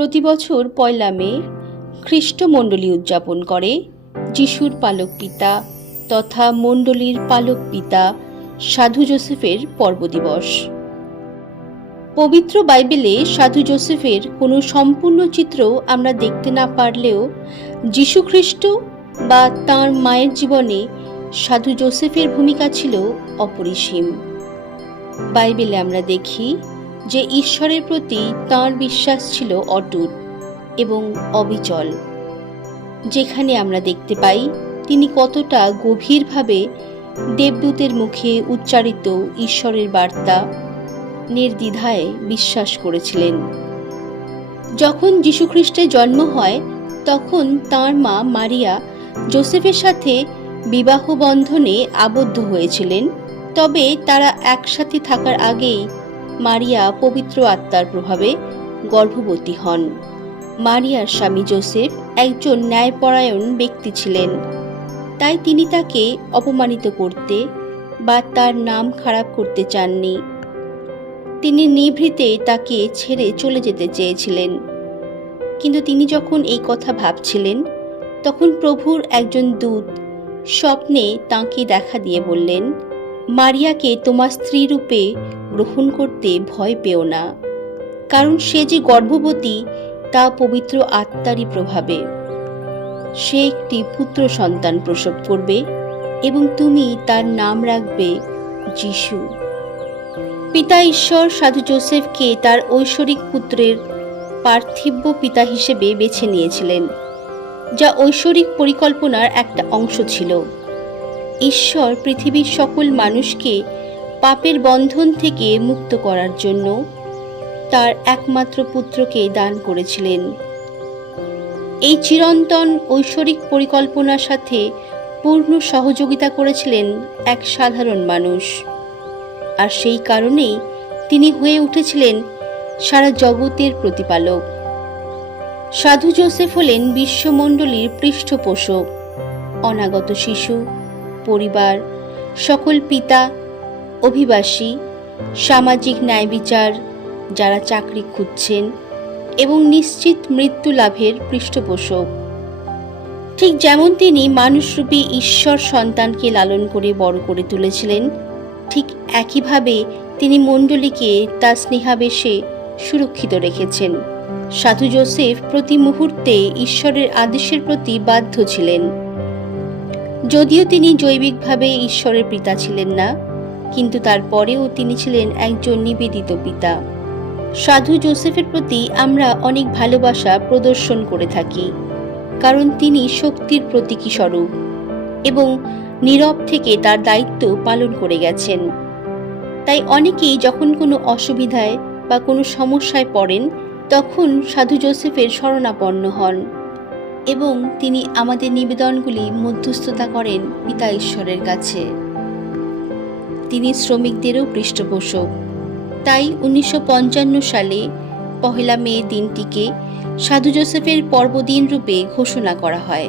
প্রতি বছর পয়লা মে খ্রিস্টমণ্ডলী উদযাপন করে যিশুর পালক পিতা তথা মণ্ডলীর পালক পিতা সাধু জোসেফের পর্বদিবস পবিত্র বাইবেলে সাধু জোসেফের কোনো সম্পূর্ণ চিত্র আমরা দেখতে না পারলেও যীশুখ্রিস্ট বা তাঁর মায়ের জীবনে সাধু জোসেফের ভূমিকা ছিল অপরিসীম। বাইবেলে আমরা দেখি যে ঈশ্বরের প্রতি তাঁর বিশ্বাস ছিল অটুট এবং অবিচল। যেখানে আমরা দেখতে পাই, তিনি কতটা গভীরভাবে দেবদূতের মুখে উচ্চারিত ঈশ্বরের বার্তা নির্দ্বিধায় বিশ্বাস করেছিলেন। যখন যীশুখ্রিস্টের জন্ম হয়, তখন তাঁর মা মারিয়া জোসেফের সাথে বিবাহ বন্ধনে আবদ্ধ হয়েছিলেন। তবে তারা একসাথে থাকার আগেই মারিয়া পবিত্র আত্মার প্রভাবে গর্ভবতী হন। মারিয়ার স্বামী জোসেফ একজন ন্যায়পরায়ণ ব্যক্তি ছিলেন। তাই তিনি তাকে অপমানিত করতে বা তার নাম খারাপ করতে চাননি। তিনি নিভৃতে তাকে ছেড়ে চলে যেতে চেয়েছিলেন। কিন্তু তিনি যখন এই কথা ভাবছিলেন, তখন প্রভুর একজন দূত স্বপ্নে তাঁকে দেখা দিয়ে বললেন, মারিয়াকে তোমার স্ত্রী রূপে গ্রহণ করতে ভয় পেও না। কারণ সে যে গর্ভবতী, তা পবিত্র আত্মারই প্রভাবে। সে একটি পুত্র সন্তান প্রসব করবে এবং তুমি তার নাম রাখবে যিশু। পিতা ঈশ্বর সাধু জোসেফকে তার ঐশ্বরিক পুত্রের পার্থিব্য পিতা হিসেবে বেছে নিয়েছিলেন, যা ঐশ্বরিক পরিকল্পনার একটা অংশ ছিল। ঈশ্বর পৃথিবীর সকল মানুষকে পাপের বন্ধন থেকে মুক্ত করার জন্য তার একমাত্র পুত্রকে দান করেছিলেন। এই চিরন্তন ঐশ্বরিক পরিকল্পনার সাথে পূর্ণ সহযোগিতা করেছিলেন এক সাধারণ মানুষ। আর সেই কারণেই তিনি হয়ে উঠেছিলেন সারা জগতের প্রতিপালক। সাধু জোসেফ হলেন বিশ্বমণ্ডলীর পৃষ্ঠপোষক, অনাগত শিশু, পরিবার, সকল পিতা অভিবাসী, সামাজিক ন্যায় বিচার, যারা চাকরি খুঁজছেন এবং নিশ্চিত মৃত্যু লাভের পৃষ্ঠপোষক। ঠিক যেমন তিনি মানুষরূপী ঈশ্বর সন্তানকে লালন করে বড় করে তুলেছিলেন, ঠিক একইভাবে তিনি মণ্ডলীকে তার স্নেহাবেশে সুরক্ষিত রেখেছেন। সাধু জোসেফ প্রতি মুহূর্তে ঈশ্বরের আদেশের প্রতি বাধ্য ছিলেন। যদিও তিনি জৈবিকভাবে ঈশ্বরের পিতা ছিলেন না কিন্তু তারপরেও তিনি ছিলেন একজন নিবেদিত পিতা। সাধু জোসেফের প্রতি আমরা অনেক ভালোবাসা প্রদর্শন করে থাকি, কারণ তিনি শক্তির প্রতীকী স্বরূপ এবং নীরব থেকে তার দায়িত্ব পালন করে গেছেন। তাই অনেকেই যখন কোনো অসুবিধায় বা কোনো সমস্যায় পড়েন, তখন সাধু জোসেফের শরণাপন্ন হন এবং তিনি আমাদের নিবেদনগুলি মধ্যস্থতা করেন পিতা ঈশ্বরের কাছে। তিনি শ্রমিকদেরও পৃষ্ঠপোষক। তাই উনিশশো পঞ্চান্ন সালে পহেলা মে দিনটিকে সাধু জোসেফের পর্বদিন রূপে ঘোষণা করা হয়।